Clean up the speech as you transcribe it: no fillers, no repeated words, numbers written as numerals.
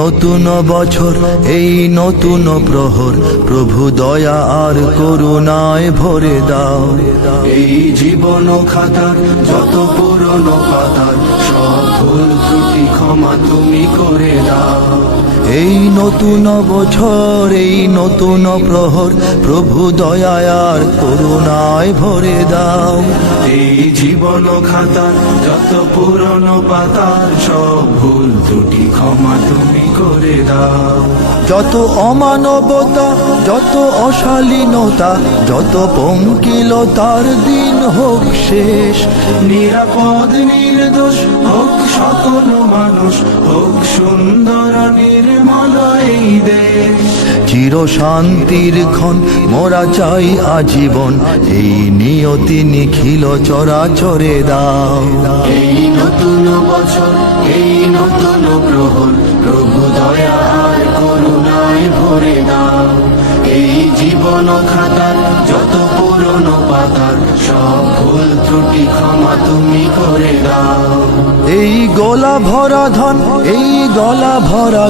নতুন বছর, এই নতুন প্রহর, প্রভু দয়া আর করুণায় ভরে দাও। এই জীবন খাতার যত পুরনো পাতার সব ভুল ত্রুটি ক্ষমা তুমি করে দাও। এই নতুন বছর, এই নতুন প্রহর, প্রভু দয়া আর করুণায় ভরে দাও। এই জীবন খাতার যত পুরনো পাতার সব ভুল ত্রুটি ক্ষমা তুমি করে দাও। যত অমানবতা, যত অশালীনতা, যত পঙ্কিলতার দিন হোক শেষ। নিরাপদ নির্দোষ হোক সকল মানুষ, হোক সুন্দর নির্মল এই দেশ। চির শান্তির ক্ষণ মোরা চাই আজীবন, এই নিয়তি নিখিল চরাচরে দাও। এই নতুন বছর, এই নতুন প্রহর, প্রভু দয়া আর করুণায় ভরে দাও। এই জীবন খাতার যত পুরনো পাতার সব ভুল ত্রুটি ক্ষমা তুমি করে দাও। এই গলা ভরা ধন, এই গলা ভরা